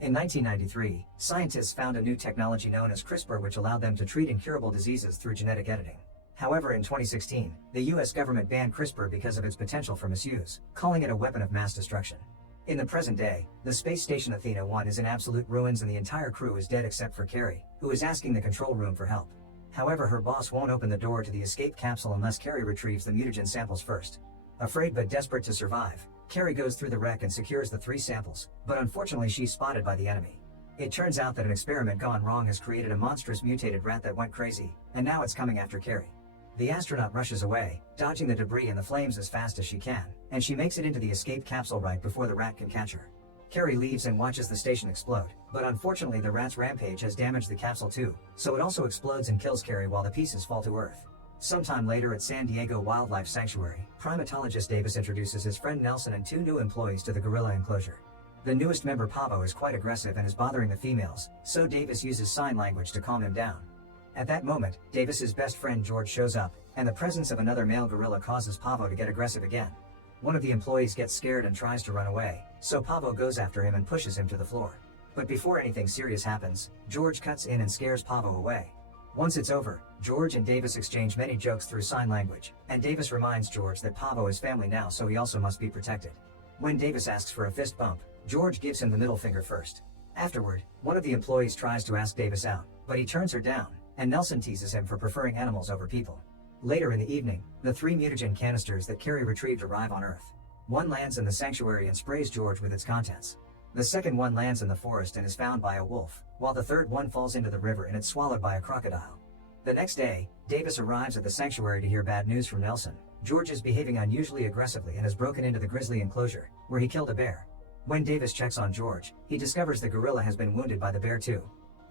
In 1993, scientists found a new technology known as CRISPR which allowed them to treat incurable diseases through genetic editing. However, in 2016, the US government banned CRISPR because of its potential for misuse, calling it a weapon of mass destruction. In the present day, the space station Athena 1 is in absolute ruins and the entire crew is dead except for Carrie, who is asking the control room for help. However, her boss won't open the door to the escape capsule unless Carrie retrieves the mutagen samples first. Afraid but desperate to survive, Carrie goes through the wreck and secures the 3 samples, but unfortunately she's spotted by the enemy. It turns out that an experiment gone wrong has created a monstrous mutated rat that went crazy, and now it's coming after Carrie. The astronaut rushes away, dodging the debris and the flames as fast as she can, and she makes it into the escape capsule right before the rat can catch her. Carrie leaves and watches the station explode, but unfortunately the rat's rampage has damaged the capsule too, so it also explodes and kills Carrie while the pieces fall to Earth. Sometime later at San Diego Wildlife Sanctuary, primatologist Davis introduces his friend Nelson and 2 new employees to the gorilla enclosure. The newest member Pavo is quite aggressive and is bothering the females, so Davis uses sign language to calm him down. At that moment, Davis's best friend George shows up, and the presence of another male gorilla causes Pavo to get aggressive again. One of the employees gets scared and tries to run away, so Pavo goes after him and pushes him to the floor. But before anything serious happens, George cuts in and scares Pavo away. Once it's over, George and Davis exchange many jokes through sign language, and Davis reminds George that Pavo is family now so he also must be protected. When Davis asks for a fist bump, George gives him the middle finger first. Afterward, one of the employees tries to ask Davis out, but he turns her down, and Nelson teases him for preferring animals over people. Later in the evening, the 3 mutagen canisters that Carrie retrieved arrive on Earth. One lands in the sanctuary and sprays George with its contents. The second one lands in the forest and is found by a wolf, while the third one falls into the river and it's swallowed by a crocodile. The next day, Davis arrives at the sanctuary to hear bad news from Nelson. George is behaving unusually aggressively and has broken into the grizzly enclosure, where he killed a bear. When Davis checks on George, he discovers the gorilla has been wounded by the bear too.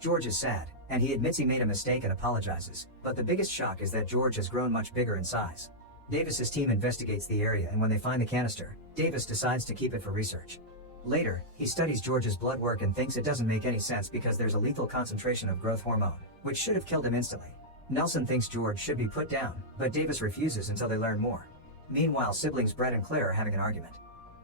George is sad, and he admits he made a mistake and apologizes, but the biggest shock is that George has grown much bigger in size. Davis's team investigates the area and when they find the canister, Davis decides to keep it for research. Later, he studies George's blood work and thinks it doesn't make any sense because there's a lethal concentration of growth hormone, which should have killed him instantly. Nelson thinks George should be put down, but Davis refuses until they learn more. Meanwhile, siblings Brett and Claire are having an argument.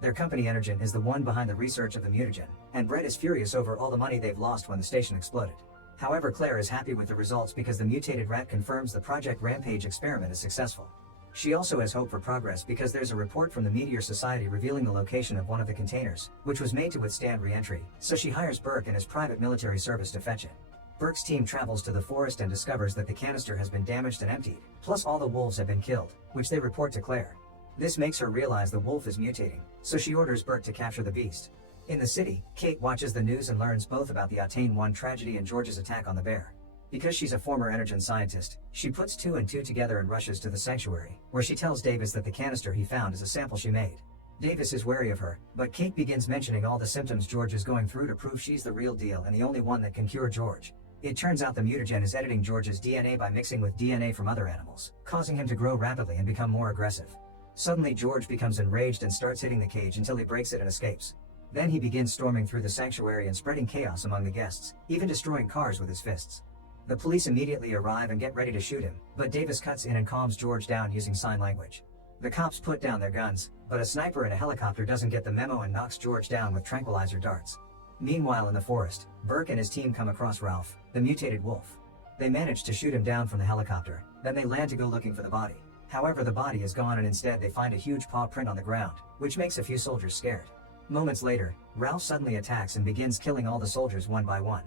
Their company Energen is the one behind the research of the mutagen, and Brett is furious over all the money they've lost when the station exploded. However, Claire is happy with the results because the mutated rat confirms the Project Rampage experiment is successful. She also has hope for progress because there's a report from the Meteor Society revealing the location of one of the containers, which was made to withstand re-entry, so she hires Burke and his private military service to fetch it. Burke's team travels to the forest and discovers that the canister has been damaged and emptied, plus all the wolves have been killed, which they report to Claire. This makes her realize the wolf is mutating, so she orders Burke to capture the beast. In the city, Kate watches the news and learns both about the Attain 1 tragedy and George's attack on the bear. Because she's a former Energen scientist, she puts 2 and 2 together and rushes to the sanctuary, where she tells Davis that the canister he found is a sample she made. Davis is wary of her, but Kate begins mentioning all the symptoms George is going through to prove she's the real deal and the only one that can cure George. It turns out the mutagen is editing George's DNA by mixing with DNA from other animals, causing him to grow rapidly and become more aggressive. Suddenly George becomes enraged and starts hitting the cage until he breaks it and escapes. Then he begins storming through the sanctuary and spreading chaos among the guests, even destroying cars with his fists. The police immediately arrive and get ready to shoot him, but Davis cuts in and calms George down using sign language. The cops put down their guns, but a sniper in a helicopter doesn't get the memo and knocks George down with tranquilizer darts. Meanwhile in the forest, Burke and his team come across Ralph, the mutated wolf. They manage to shoot him down from the helicopter, then they land to go looking for the body. However, the body is gone and instead they find a huge paw print on the ground, which makes a few soldiers scared. Moments later, Ralph suddenly attacks and begins killing all the soldiers one by one.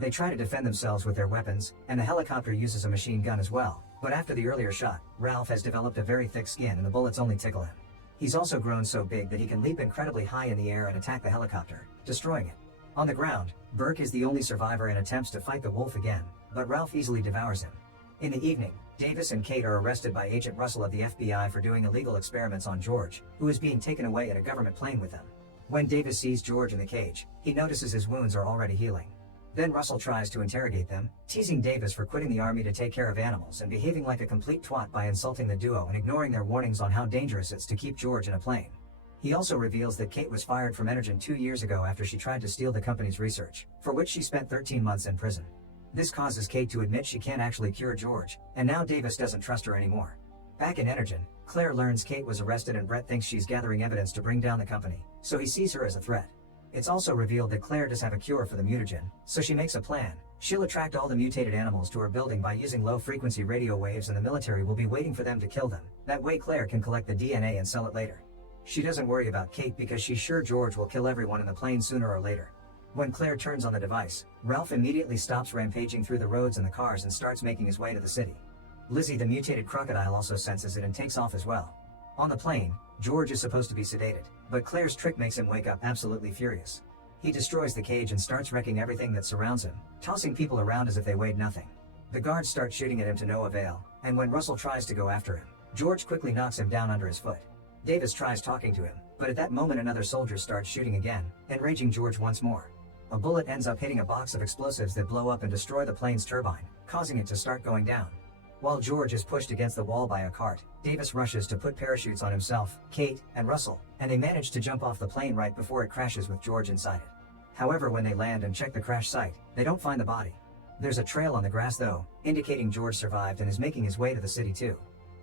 They try to defend themselves with their weapons, and the helicopter uses a machine gun as well, but after the earlier shot, Ralph has developed a very thick skin and the bullets only tickle him. He's also grown so big that he can leap incredibly high in the air and attack the helicopter, destroying it. On the ground, Burke is the only survivor and attempts to fight the wolf again, but Ralph easily devours him. In the evening, Davis and Kate are arrested by Agent Russell of the FBI for doing illegal experiments on George, who is being taken away in a government plane with them. When Davis sees George in the cage, he notices his wounds are already healing. Then Russell tries to interrogate them, teasing Davis for quitting the army to take care of animals and behaving like a complete twat by insulting the duo and ignoring their warnings on how dangerous it's to keep George in a plane. He also reveals that Kate was fired from Energen 2 years ago after she tried to steal the company's research, for which she spent 13 months in prison. This causes Kate to admit she can't actually cure George, and now Davis doesn't trust her anymore. Back in Energen, Claire learns Kate was arrested and Brett thinks she's gathering evidence to bring down the company, so he sees her as a threat. It's also revealed that Claire does have a cure for the mutagen, so she makes a plan. She'll attract all the mutated animals to her building by using low-frequency radio waves, and the military will be waiting for them to kill them. That way Claire can collect the DNA and sell it later. She doesn't worry about Kate because she's sure George will kill everyone in the plane sooner or later. When Claire turns on the device, Ralph immediately stops rampaging through the roads and the cars and starts making his way to the city. Lizzie, the mutated crocodile, also senses it and takes off as well. On the plane, George is supposed to be sedated, but Claire's trick makes him wake up absolutely furious. He destroys the cage and starts wrecking everything that surrounds him, tossing people around as if they weighed nothing. The guards start shooting at him to no avail, and when Russell tries to go after him, George quickly knocks him down under his foot. Davis tries talking to him, but at that moment another soldier starts shooting again, enraging George once more. A bullet ends up hitting a box of explosives that blow up and destroy the plane's turbine, causing it to start going down. While George is pushed against the wall by a cart, Davis rushes to put parachutes on himself, Kate, and Russell, and they manage to jump off the plane right before it crashes with George inside it. However, when they land and check the crash site, they don't find the body. There's a trail on the grass though, indicating George survived and is making his way to the city too.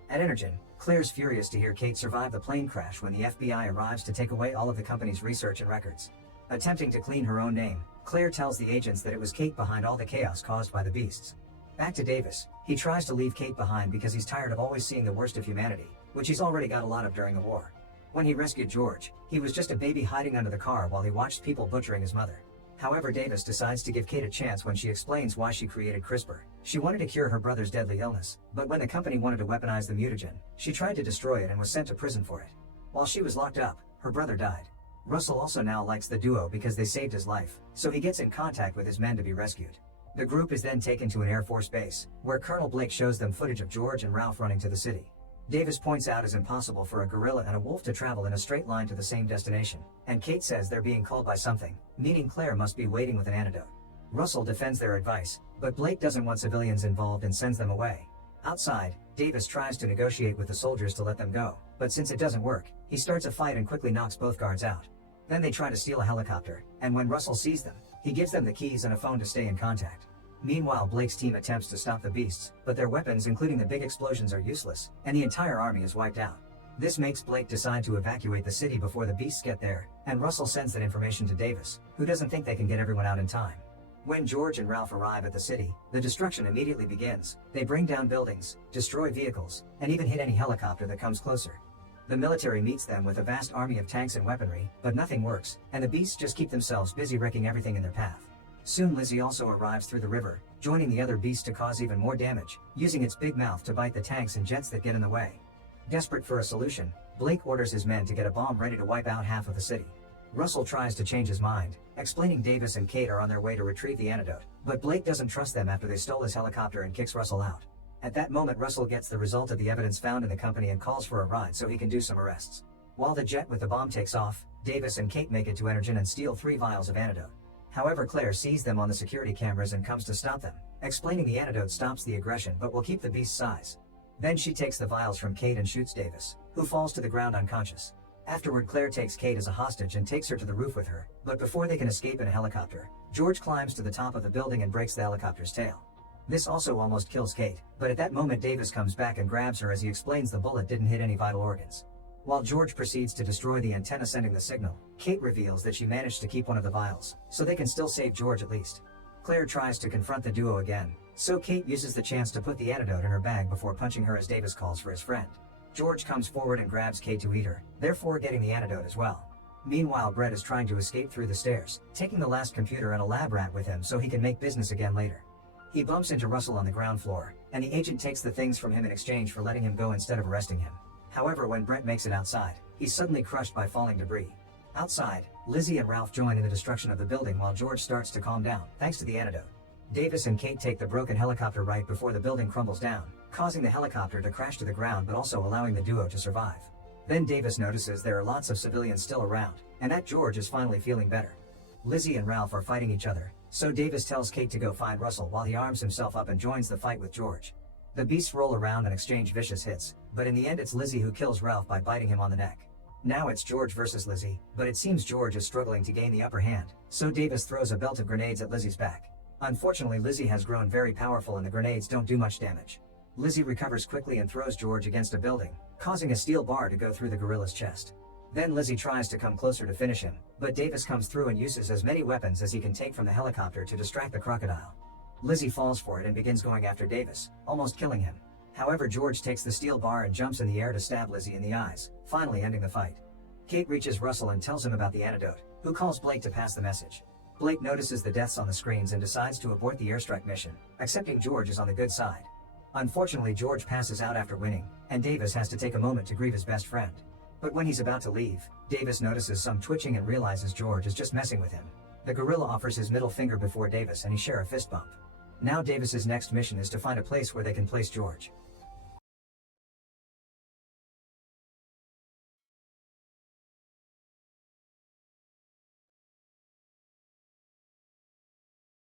At Energen, Claire's furious to hear Kate survive the plane crash when the FBI arrives to take away all of the company's research and records. Attempting to clean her own name, Claire tells the agents that it was Kate behind all the chaos caused by the beasts. Back to Davis, he tries to leave Kate behind because he's tired of always seeing the worst of humanity, which he's already got a lot of during the war. When he rescued George, he was just a baby hiding under the car while he watched people butchering his mother. However, Davis decides to give Kate a chance when she explains why she created CRISPR. She wanted to cure her brother's deadly illness, but when the company wanted to weaponize the mutagen, she tried to destroy it and was sent to prison for it. While she was locked up, her brother died. Russell also now likes the duo because they saved his life, so he gets in contact with his men to be rescued. The group is then taken to an Air Force base, where Colonel Blake shows them footage of George and Ralph running to the city. Davis points out it's impossible for a gorilla and a wolf to travel in a straight line to the same destination, and Kate says they're being called by something, meaning Claire must be waiting with an antidote. Russell defends their advice, but Blake doesn't want civilians involved and sends them away. Outside, Davis tries to negotiate with the soldiers to let them go, but since it doesn't work, he starts a fight and quickly knocks both guards out. Then they try to steal a helicopter, and when Russell sees them, he gives them the keys and a phone to stay in contact. Meanwhile, Blake's team attempts to stop the beasts, but their weapons, including the big explosions, are useless, and the entire army is wiped out. This makes Blake decide to evacuate the city before the beasts get there, and Russell sends that information to Davis, who doesn't think they can get everyone out in time. When George and Ralph arrive at the city, the destruction immediately begins. They bring down buildings, destroy vehicles, and even hit any helicopter that comes closer. The military meets them with a vast army of tanks and weaponry, but nothing works, and the beasts just keep themselves busy wrecking everything in their path. Soon Lizzie also arrives through the river, joining the other beasts to cause even more damage, using its big mouth to bite the tanks and jets that get in the way. Desperate for a solution, Blake orders his men to get a bomb ready to wipe out half of the city. Russell tries to change his mind, explaining Davis and Kate are on their way to retrieve the antidote, but Blake doesn't trust them after they stole his helicopter and kicks Russell out. At that moment, Russell gets the result of the evidence found in the company and calls for a ride so he can do some arrests. While the jet with the bomb takes off, Davis and Kate make it to Energen and steal 3 vials of antidote. However, Claire sees them on the security cameras and comes to stop them, explaining the antidote stops the aggression but will keep the beast's size. Then she takes the vials from Kate and shoots Davis, who falls to the ground unconscious. Afterward, Claire takes Kate as a hostage and takes her to the roof with her, but before they can escape in a helicopter, George climbs to the top of the building and breaks the helicopter's tail. This also almost kills Kate, but at that moment Davis comes back and grabs her as he explains the bullet didn't hit any vital organs. While George proceeds to destroy the antenna sending the signal, Kate reveals that she managed to keep one of the vials, so they can still save George at least. Claire tries to confront the duo again, so Kate uses the chance to put the antidote in her bag before punching her as Davis calls for his friend. George comes forward and grabs Kate to eat her, therefore getting the antidote as well. Meanwhile, Brett is trying to escape through the stairs, taking the last computer and a lab rat with him so he can make business again later. He bumps into Russell on the ground floor, and the agent takes the things from him in exchange for letting him go instead of arresting him. However, when Brett makes it outside, he's suddenly crushed by falling debris. Outside, Lizzie and Ralph join in the destruction of the building while George starts to calm down, thanks to the antidote. Davis and Kate take the broken helicopter right before the building crumbles down, causing the helicopter to crash to the ground but also allowing the duo to survive. Then Davis notices there are lots of civilians still around, and that George is finally feeling better. Lizzie and Ralph are fighting each other, so Davis tells Kate to go find Russell while he arms himself up and joins the fight with George. The beasts roll around and exchange vicious hits, but in the end it's Lizzie who kills Ralph by biting him on the neck. Now it's George versus Lizzie, but it seems George is struggling to gain the upper hand, so Davis throws a belt of grenades at Lizzie's back. Unfortunately, Lizzie has grown very powerful and the grenades don't do much damage. Lizzie recovers quickly and throws George against a building, causing a steel bar to go through the gorilla's chest. Then Lizzie tries to come closer to finish him, But Davis comes through and uses as many weapons as he can take from the helicopter to distract the crocodile. Lizzie falls for it and begins going after Davis, almost killing him. However, George takes the steel bar and jumps in the air to stab Lizzie in the eyes, finally ending the fight. Kate reaches Russell and tells him about the antidote, who calls Blake to pass the message. Blake notices the deaths on the screens and decides to abort the airstrike mission, accepting George is on the good side. Unfortunately, George passes out after winning, and Davis has to take a moment to grieve his best friend. But when he's about to leave, Davis notices some twitching and realizes George is just messing with him. The gorilla offers his middle finger before Davis and he share a fist bump. Now Davis's next mission is to find a place where they can place George.